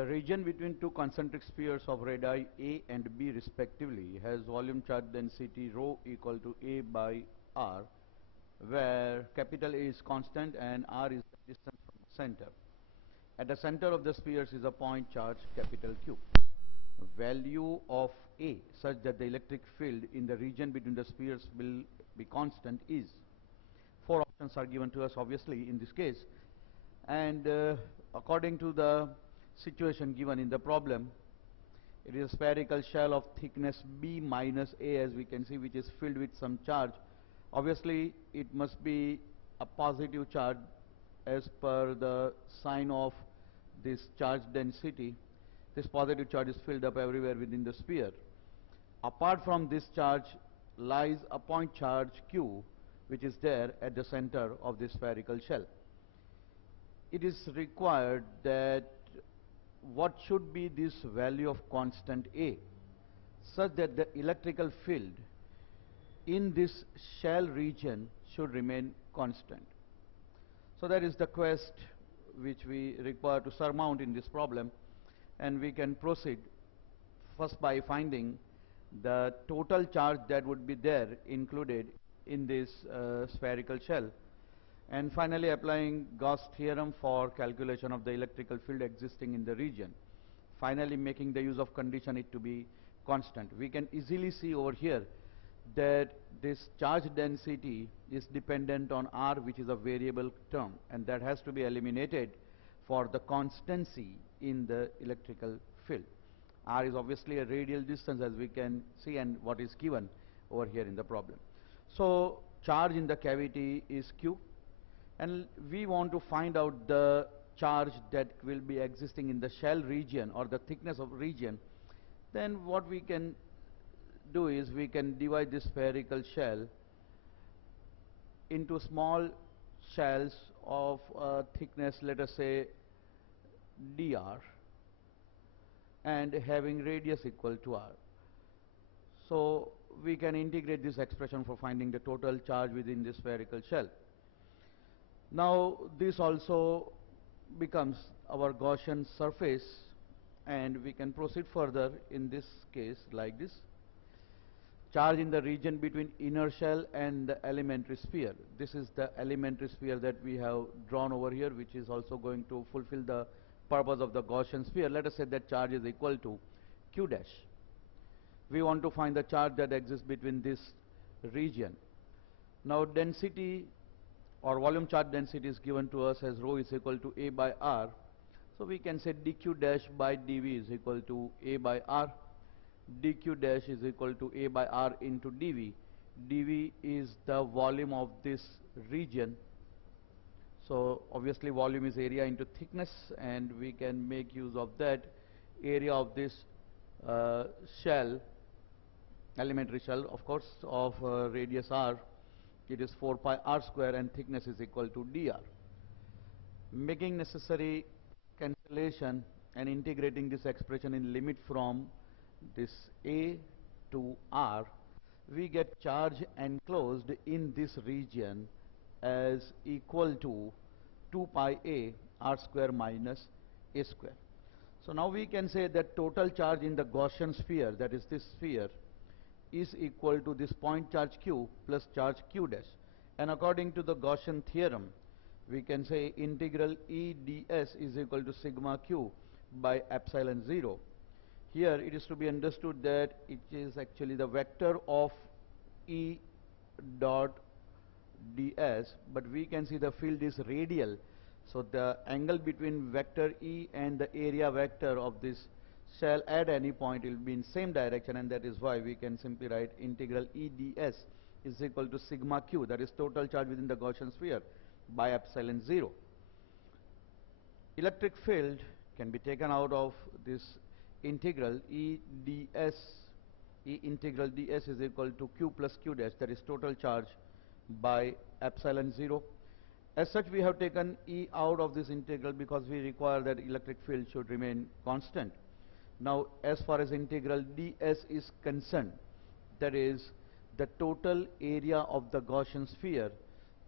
The region between two concentric spheres of radii A and B respectively has volume charge density rho equal to A by R, where capital A is constant and R is the distance from the center. At the center of the spheres is a point charge capital Q. Value of A such that the electric field in the region between the spheres will be constant is. Four options are given to us obviously in this case, and according to the situation given in the problem, it is a spherical shell of thickness B minus A, as we can see, which is filled with some charge. Obviously it must be a positive charge as per the sign of this charge density. This positive charge is filled up everywhere within the sphere. Apart from this charge lies a point charge Q, which is there at the center of this spherical shell. It is required that what should be this value of constant A such that the electrical field in this shell region should remain constant. So that is the quest which we require to surmount in this problem, and we can proceed first by finding the total charge that would be there included in this spherical shell, and finally applying Gauss theorem for calculation of the electrical field existing in the region, finally making the use of condition it to be constant. We can easily see over here that this charge density is dependent on R, which is a variable term, and that has to be eliminated for the constancy in the electrical field. R is obviously a radial distance, as we can see, and what is given over here in the problem. So charge in the cavity is Q, and we want to find out the charge that will be existing in the shell region or the thickness of region. Then what we can do is we can divide this spherical shell into small shells of thickness, let us say dr, and having radius equal to r. So we can integrate this expression for finding the total charge within this spherical shell. Now this also becomes our Gaussian surface, and we can proceed further in this case like this. Charge in the region between inner shell and the elementary sphere. This is the elementary sphere that we have drawn over here, which is also going to fulfill the purpose of the Gaussian sphere. Let us say that charge is equal to Q dash. We want to find the charge that exists between this region. Now density or volume charge density is given to us as rho is equal to A by R. So we can say dq dash by dv is equal to A by R. dq dash is equal to A by R into dv. dv is the volume of this region. So obviously volume is area into thickness, and we can make use of that. Area of this shell, elementary shell of course, of radius r, it is 4 pi r square, and thickness is equal to dr. Making necessary cancellation and integrating this expression in limit from this A to R, we get charge enclosed in this region as equal to 2 pi A R square minus A square. So now we can say that total charge in the Gaussian sphere, that is this sphere, is equal to this point charge Q plus charge Q dash. And according to the Gaussian theorem, we can say integral E ds is equal to sigma Q by epsilon 0. Here it is to be understood that it is actually the vector of E dot ds, but we can see the field is radial. So the angle between vector E and the area vector of this shell at any point will be in same direction, and that is why we can simply write integral E ds is equal to sigma Q, that is total charge within the Gaussian sphere, by epsilon 0. Electric field can be taken out of this integral. E integral ds is equal to Q plus Q dash, that is total charge by epsilon 0. As such, we have taken E out of this integral because we require that electric field should remain constant. Now as far as integral ds is concerned, that is the total area of the Gaussian sphere,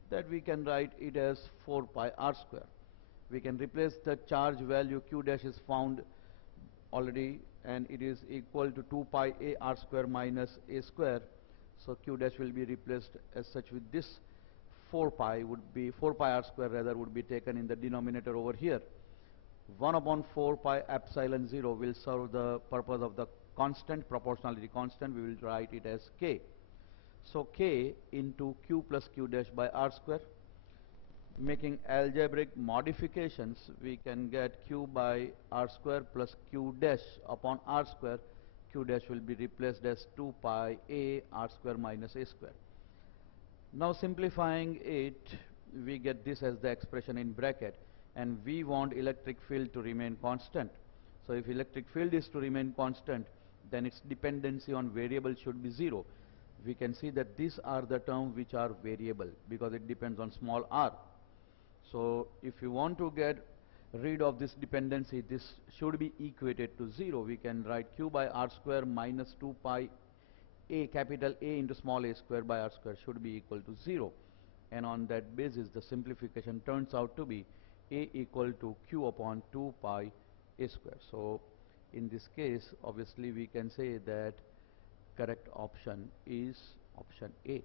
that we can write it as 4 pi r square. We can replace the charge value Q dash is found already, and it is equal to 2 pi a r square minus a square. So q dash will be replaced as such with this 4 pi would be 4 pi r square rather would be taken in the denominator over here. 1 upon 4 pi epsilon 0 will serve the purpose of the constant, proportionality constant. We will write it as k. So k into q plus q dash by r square. Making algebraic modifications, we can get q by r square plus q dash upon r square. Q dash will be replaced as 2 pi a r square minus a square. Now simplifying it, we get this as the expression in bracket, and we want electric field to remain constant. So if electric field is to remain constant, then its dependency on variable should be 0. We can see that these are the terms which are variable because it depends on small r. So if you want to get rid of this dependency, this should be equated to 0. We can write q by r square minus 2 pi a capital A into small a square by r square should be equal to 0. And on that basis, the simplification turns out to be a equal to q upon 2 pi a square. So in this case, obviously we can say that correct option is option A.